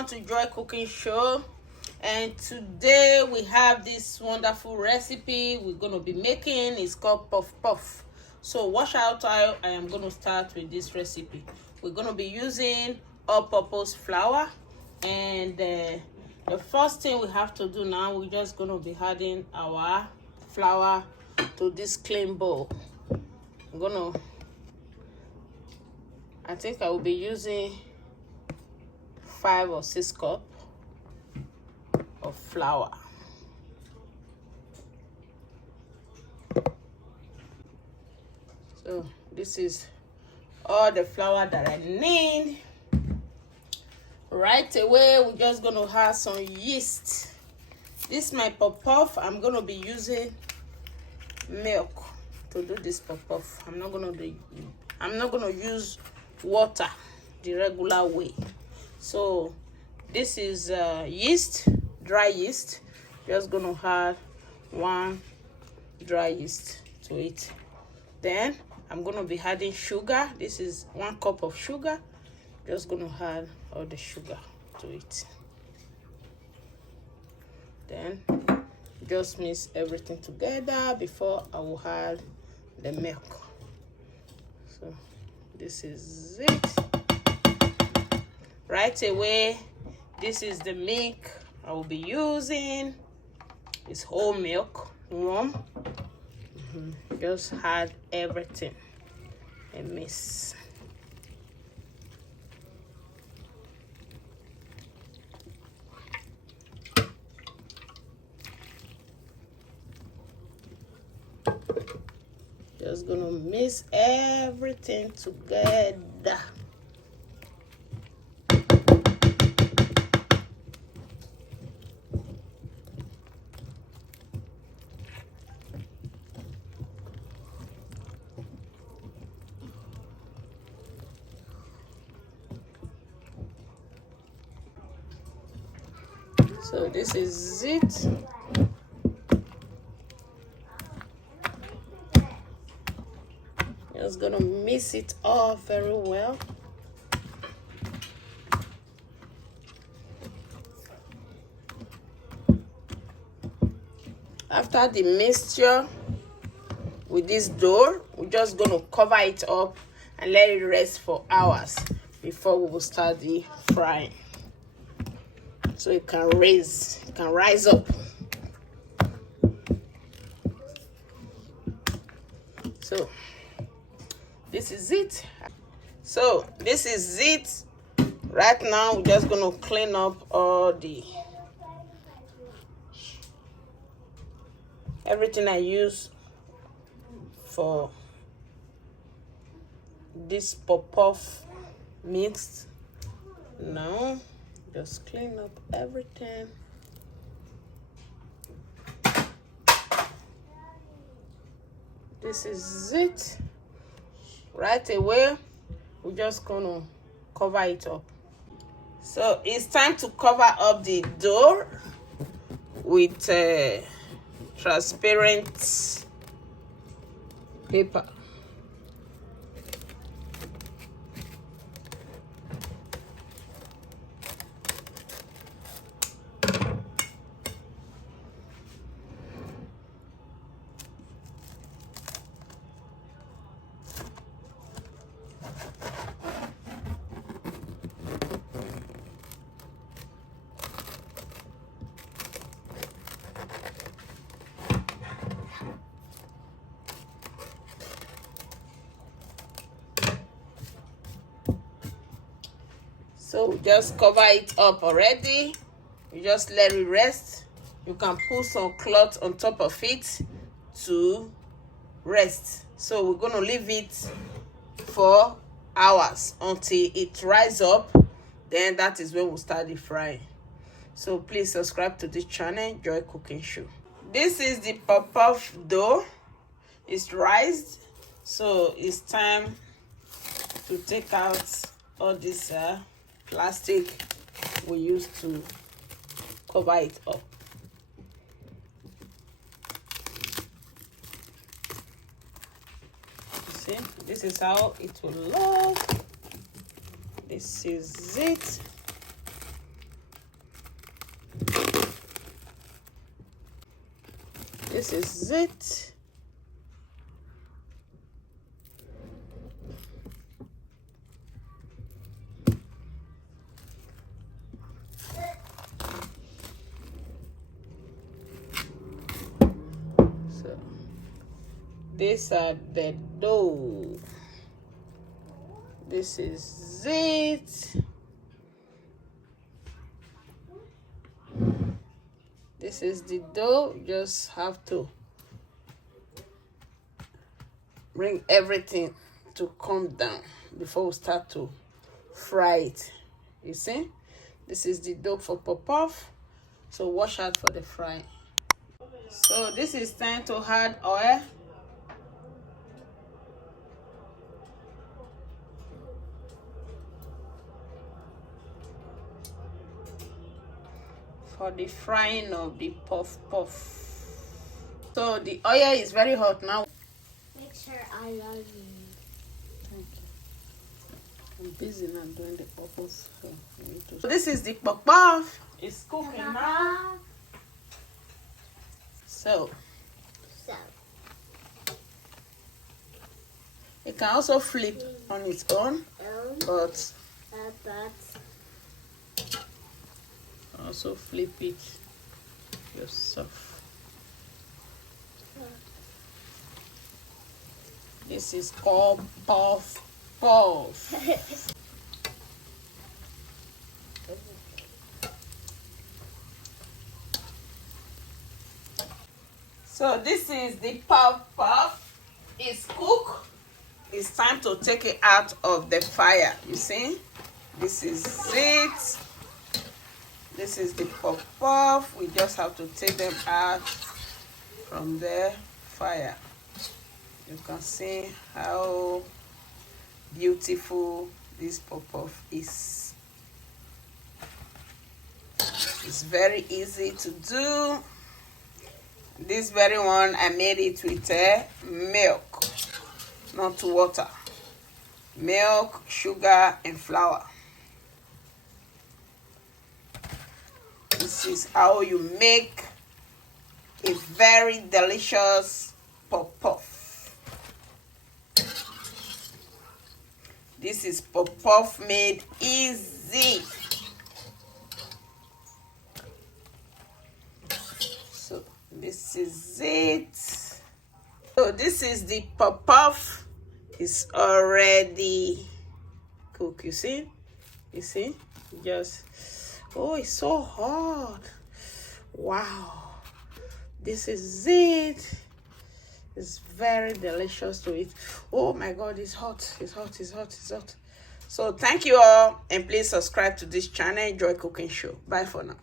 welcome to Joy Cooking Show. And today we have this wonderful recipe we're going to be making. It's called puff puff. So watch out, I am going to start with this recipe. We're going to be using all-purpose flour, and the first thing we have to do now, we're just going to be adding our flour to this clean bowl. I think I will be using 5 or 6 cups of flour. So this is all the flour that I need. Right away, we're just going to add some yeast. This is my puff. I'm going to be using milk to do this puff. I'm not going to use water the regular way. So this is yeast, dry yeast. Just going to add 1 dry yeast to it. Then I'm going to be adding sugar. This is 1 cup of sugar. Just going to add all the sugar to it. Then just mix everything together before I will add the milk. So this is it. Right away, this is the milk I will be using. It's whole milk, warm. Just add everything and mix. Just gonna mix everything together. So this is it. Just gonna mix it all very well. After the mixture with this dough, we're just gonna cover it up and let it rest for hours before we will start the frying. So it can rise up. So this is it. So this is it. Right now we're just gonna clean up all everything I use for this puff mix. Now just clean up everything. This is it. Right away, we're just gonna cover it up. So it's time to cover up the dough with transparent paper. So just cover it up already. You just let it rest. You can put some cloth on top of it to rest. So we're going to leave it for hours until it rise up. Then that is when we'll start the frying. So please subscribe to this channel, Joy Cooking Show. This is the puff dough. It's rised. So it's time to take out all this plastic we used to cover it up. You see, this is how it will look. This is it. this is it. So these are the dough. This is it. This is the dough. You just have to bring everything to come down before we start to fry it. You see, this is the dough for puff-puff. So watch out for the fry. So this is time to add oil. For the frying of the puff-puff. So the oil is very hot now. Make sure I love you. Thank you. I'm busy now doing the puff-puff. So this is the puff-puff. It's cooking now. So it can also flip on its own, but also flip it yourself. This is called puff-puff. So this is the puff-puff. It's cooked. It's time to take it out of the fire. You see? This is it. This is the puff-puff. We just have to take them out from the fire. You can see how beautiful this puff-puff is. It's very easy to do. This very one, I made it with milk, not water. Milk, sugar, and flour. This is how you make a very delicious puff-puff. This is puff-puff made easy. So this is it. So this is the puff-puff. It's already cooked. You see? You see? Just, oh, it's so hot. Wow. This is it. It's very delicious to eat. Oh my God, it's hot. It's hot. It's hot. It's hot. So thank you all, and please subscribe to this channel. Enjoy Cooking Show. Bye for now.